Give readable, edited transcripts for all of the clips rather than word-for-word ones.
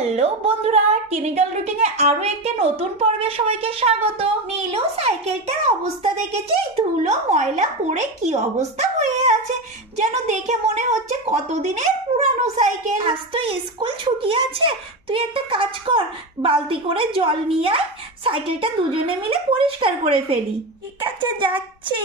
Hello বন্ধুরা, টিনিটাল রুটিনে আরো একটি নতুন পর্বে সবাইকে স্বাগত। নীলু সাইকেলটার অবস্থা দেখেছে, ধুলো ময়লা পড়ে কি অবস্থা হয়ে আছে, যেন দেখে মনে হচ্ছে কতদিনের পুরানো সাইকেল। আজ তো স্কুল ছুটি আছে, তুই একটা কাজ কর, বালতি করে জল নিয়ে আয়, সাইকেলটা দুজনে মিলে পরিষ্কার করে ফেলি। ঠিক আছে, যাচ্ছি।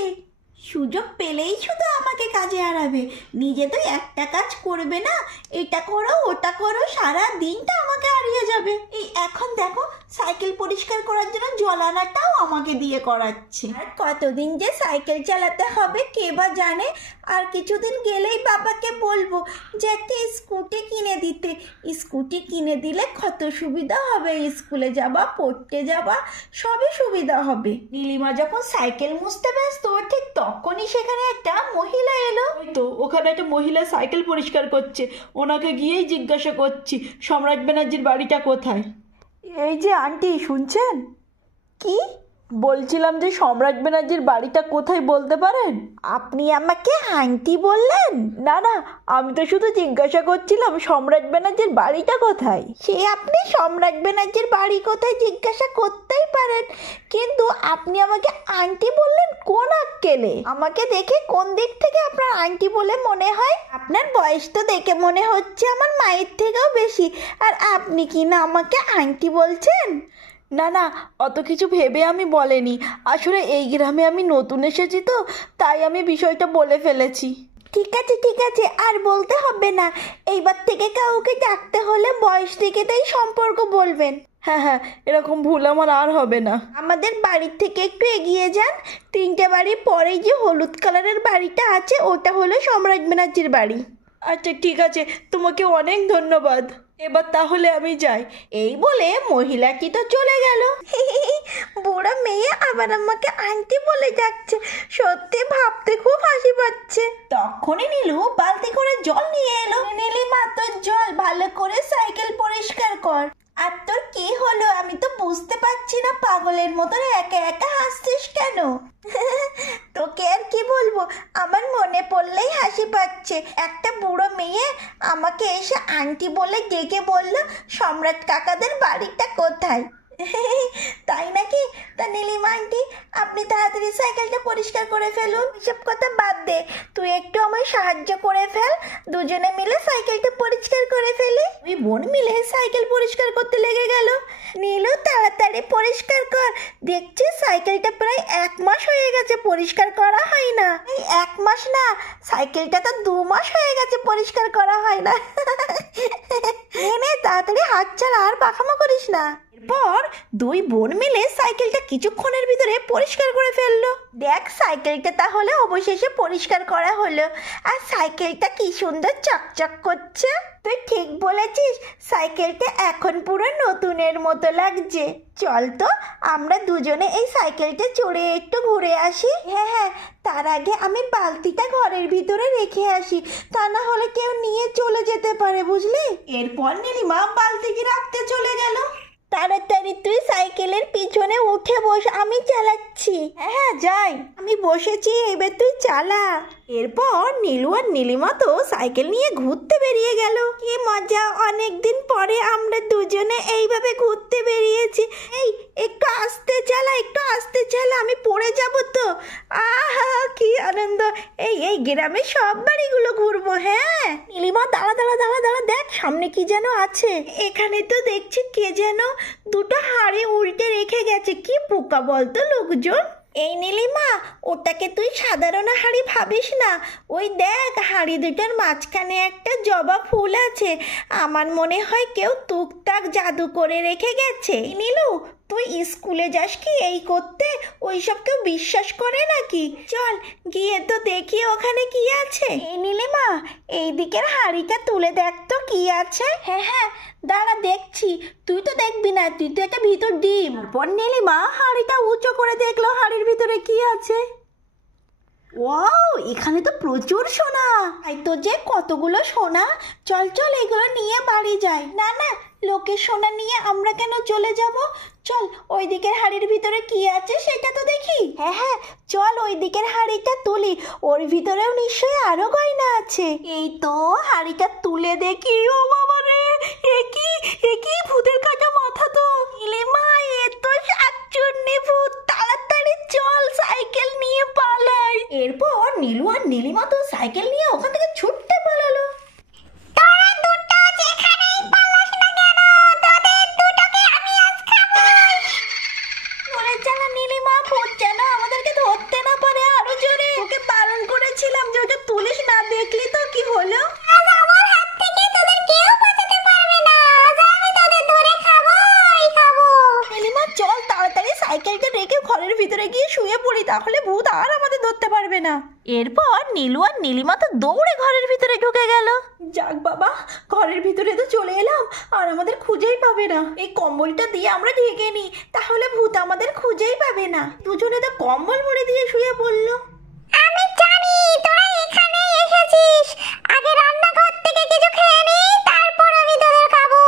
সুযোগ পেলেই শুধু আমাকে কাজে হারাবে, নিজে তো একটা কাজ করবে না, এটা করো ওটা করো, সারা দিনটা আমাকে হারিয়ে যাবে। এই এখন দেখো, সাইকেল পরিষ্কার করার জন্য জল আনাটাও আমাকে দিয়ে করাচ্ছে। আর কতদিন যে সাইকেল চালাতে হবে কে বা জানে। আর কিছুদিন গেলেই বাবাকে বলবো যে একটা স্কুটি কিনে দিতে। স্কুটি কিনে দিলে কত সুবিধা হবে, স্কুলে যাবা, পড়তে যাবা, সবই সুবিধা হবে। নীলিমা যখন সাইকেল মুছতে ব্যস্ত, ঠিক তখনই সেখানে একটা মহিলা এলো। তো ওখানে একটা মহিলা সাইকেল পরিষ্কার করছে, ওনাকে গিয়েই জিজ্ঞাসা করছি সম্রাট ব্যানার্জির বাড়িটা কোথায়। এই যে আন্টি, শুনছেন? কি বলছিলাম যে সম্রাট ব্যানার্জির বাড়িটা কোথায় বলতে পারেন? আপনি আমাকে আন্টি বললেন? না না, আমি তো শুধু জিজ্ঞাসা করছিলাম সম্রাট ব্যানার্জির বাড়িটা কোথায়। সে আপনি সম্রাট ব্যানার্জির বাড়ি কোথায় জিজ্ঞাসা করতেই পারেন, কিন্তু আপনি আমাকে আন্টি বললেন কোন আক্কেলে? আমাকে দেখে কোন দিক থেকে আপনার আন্টি বলে মনে হয়? আপনার বয়স তো দেখে মনে হচ্ছে আমার মায়ের থেকেও বেশি, আর আপনি কি না আমাকে আন্টি বলছেন? না না, অত কিছু ভেবে আমি বলিনি, আসলে এই গ্রামে আমি নতুন এসেছি তো, তাই আমি বিষয়টা বলে ফেলেছি। ঠিক আছে ঠিক আছে, আর বলতে হবে না। এইবার থেকে কাউকে ডাকতে হলে বয়স থেকে তাই সম্পর্ক বলবেন। হ্যাঁ হ্যাঁ, এরকম ভুল আমার আর হবে না। আমাদের বাড়ির থেকে একটু এগিয়ে যান, 3টে বাড়ি পরেই যে হলুদ কালারের বাড়িটা আছে, ওটা হলো সম্রাট ব্যানার্জির বাড়ি। আচ্ছা ঠিক আছে, তোমাকে অনেক ধন্যবাদ। এবার তাহলে আমি যাই। এই বলে মহিলাটি তো চলে গেল। বুড়া মেয়ে আবার আমাকে আন্টি বলে যাচ্ছে, সত্যি ভাবতে খুব হাসি পাচ্ছে। তখনই নীলু বালতি করে জল নিয়ে এলো। নীলিমা, তোর জল, ভালো করে সাইকেল পরিষ্কার কর। আর তোর কি হলো, আমি তো বুঝতে পারছি না, পাগলের মতন একা একা হাসছিস কেন? তোকে আর কি বলবো, আমার মনে পড়লেই হাসি পাচ্ছে। একটা বুড়ো মেয়ে আমাকে এসে আন্টি বলে ডেকে বলল সম্রাট কাকাদের বাড়িটা কোথায়। তাই নাকি? তা নীলিমা আন্টি, আপনি তাড়াতাড়ি সাইকেলটা পরিষ্কার করে ফেলুন। এসব কথা বাদ দে, তুই একটু আমায় সাহায্য করে ফেল, দুজনে মিলে সাইকেলটা পরিষ্কার করে ফেলি। ওই বোন মিলে সাইকেল পরিষ্কার করতে লেগে গেল। নীলু, তাড়াতাড়ি পরিষ্কার কর, দেখছি সাইকেলটা প্রায় 1 মাস হয়ে গেছে পরিষ্কার করা হয় না। এই 1 মাস না, সাইকেলটা তো 2 মাস হয়ে গেছে পরিষ্কার করা হয় না। নে তাড়াতাড়ি হাত ছাড়া, আর পাখামো করিস না। এরপর 2 বোন মিলে সাইকেলটা কিছুক্ষণের ভিতরে পরিষ্কার করে ফেললো। দেখ, সাইকেলটা তাহলে অবশেষে পরিষ্কার করা হলো, আর সাইকেলটা কি সুন্দর চকচক করছে। তুই ঠিক বলেছিস, সাইকেলটা এখন পুরো নতুনের মতো লাগছে। চল তো আমরা দুজনে এই সাইকেলটা চড়ে একটু ঘুরে আসি। হ্যাঁ হ্যাঁ, তার আগে আমি বালতিটা ঘরের ভিতরে রেখে আসি, তা না হলে কেউ নিয়ে চলে যেতে পারে, বুঝলি? এরপর নীলিমা বালতিকে রাখতে চলে গেল। তাড়াতাড়ি তুই সাইকেলের পিছনে উঠে বস, আমি চালাচ্ছি। হ্যাঁ হ্যাঁ যাই, আমি বসেছি, এবার তুই চালা। এরপর নীলু আর নীলিমা তো সাইকেল নিয়ে ঘুরতে বেরিয়ে গেল। কি মজা, অনেকদিন পরে আমরা দুজনে এইভাবে ঘুরতে বেরিয়েছি। এই একটু আস্তে চালা, একটু আস্তে চালা, আমি পড়ে যাব তো। আহা কি আনন্দ, এই গ্রামে সব বাড়িগুলো ঘুরবো। হ্যাঁ নীলিমা, দাঁড়া দাঁড়া দাঁড়া দাঁড়া, দেখ সামনে কি যেন আছে। এখানে তো দেখছি কে যেন 2টো হাঁড়ি উল্টে রেখে গেছে, কি পোকা বলতো লোকজন। এই নীলিমা, ওটাকে তুই সাধারণ হাঁড়ি ভাবিস না, ওই দেখ হাঁড়ি দুটোর মাঝখানে একটা জবা ফুল আছে, আমার মনে হয় কেউ টুকটাক জাদু করে রেখে গেছে। নীলু, তুই স্কুলে যাস কি এই করতে? ওইসব কেউ বিশ্বাস করে নাকি? চল গিয়ে তো দেখি ওখানে কি আছে। এই নীলিমা, এই দিকের হাঁড়িটা তুলে দেখ তো কি আছে। হ্যাঁ হ্যাঁ দাঁড়া দেখছি, তুই তো দেখবি না, তুই তো একটা ভিতর ডিম। তারপর নীলিমা হাঁড়িটা উঁচু করে দেখলো হাঁড়ির ভিতরে কি আছে। ওয়াও, এখানে তো প্রচুর সোনা। তাই তো যে কতগুলো সোনা, চল চল এগুলো নিয়ে বাড়ি যাই। না না, লোকের সোনা নিয়ে আমরা কেন চলে যাব, চল ওই দিকের হাড়ির ভিতরে কি আছে সেটা তো দেখি। হ্যাঁ হ্যাঁ চল ওই দিকের হাড়িটা তুলি, ওর ভিতরেও নিশ্চয়ই আরো গয়না আছে। এই তো হাড়িটা তুলে দেখি, ও বাবা রে, এ কি ভিতরে গিয়ে শুয়ে পড়ি, তাহলে ভূত আর আমাদের ধরতে পারবে না। এরপর নীলু আর নীলিমা তো দৌড়ে ঘরের ভিতরে ঢুকে গেল। যাক বাবা, ঘরের ভিতরে তো চলে এলাম, আর আমাদের খুঁজেই পাবে না। এই কম্বলটা দিয়ে আমরা ঢেকে নিই, তাহলে ভূত আমাদের খুঁজেই পাবে না। দুজনে তো কম্বল মুড়ে দিয়ে শুয়ে পড়লো। আমি জানি তোরা এখানে এসেছিস, আগে রান্নাঘর থেকে কিছু খেয়ে নি, তারপর আমি তোদের খাবো।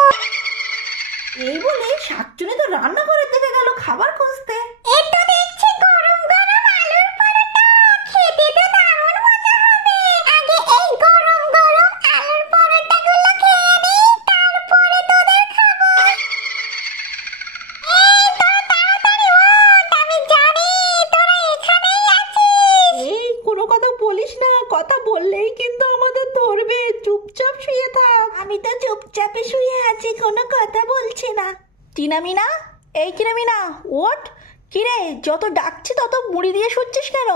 এই বলে শাকচুনি তো রান্নাঘরের দিকে গেল খাবার খুঁজতে। এই তো দেখছি গরম গরম আলুর পরোটা, খেতে তো দারুণ মজা হবে। আগে এই গরম গরম আলুর পরোটাগুলো খেয়ে নি, তারপরে তোদের খাবো। এই তো তাড়াতাড়ি ওঠ, আমি জানি তোরা এখানেই আছিস। এই কোনো কথা বলিস না, কথা বললেই কিন্তু আমাদের ধরবে। চুপচাপ শুয়ে থাক। আমি তো চুপচাপে শুয়ে আছি, কোনো কথা বলছি না। টিনামিনা, এই টিনামিনা ওঠ। কিরে, যত ডাকছি তত মুড়ি দিয়ে শুচ্ছিস কেন?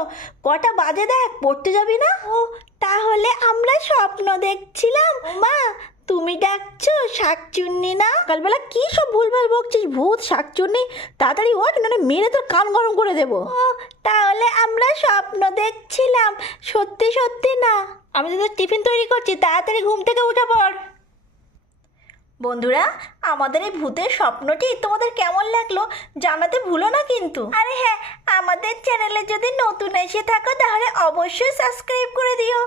কটা বাজে দেখ, পড়তে যাবি না? ও তাহলে আমরা স্বপ্ন দেখছিলাম। মা তুমি ডাকছো শাকচুন্নি না? সকালবেলা কি সব ভুলভাল বকছিস? ভূত, শাকচুন্নি, তাড়াতাড়ি ওঠ, নাহলে মেরে তোর কান গরম করে দেবো। ও তাহলে আমরা স্বপ্ন দেখছিলাম, সত্যি সত্যি না। আমি তো তোর টিফিন তৈরি করছি, তাড়াতাড়ি ঘুম থেকে উঠে পড়। বন্ধুরা, আমাদের এই ভূতের স্বপ্নটি তোমাদের কেমন লাগলো জানাতে ভুলো না কিন্তু। আরে হ্যাঁ, আমাদের চ্যানেলে যদি নতুন এসে থাকো তাহলে অবশ্যই সাবস্ক্রাইব করে দিও।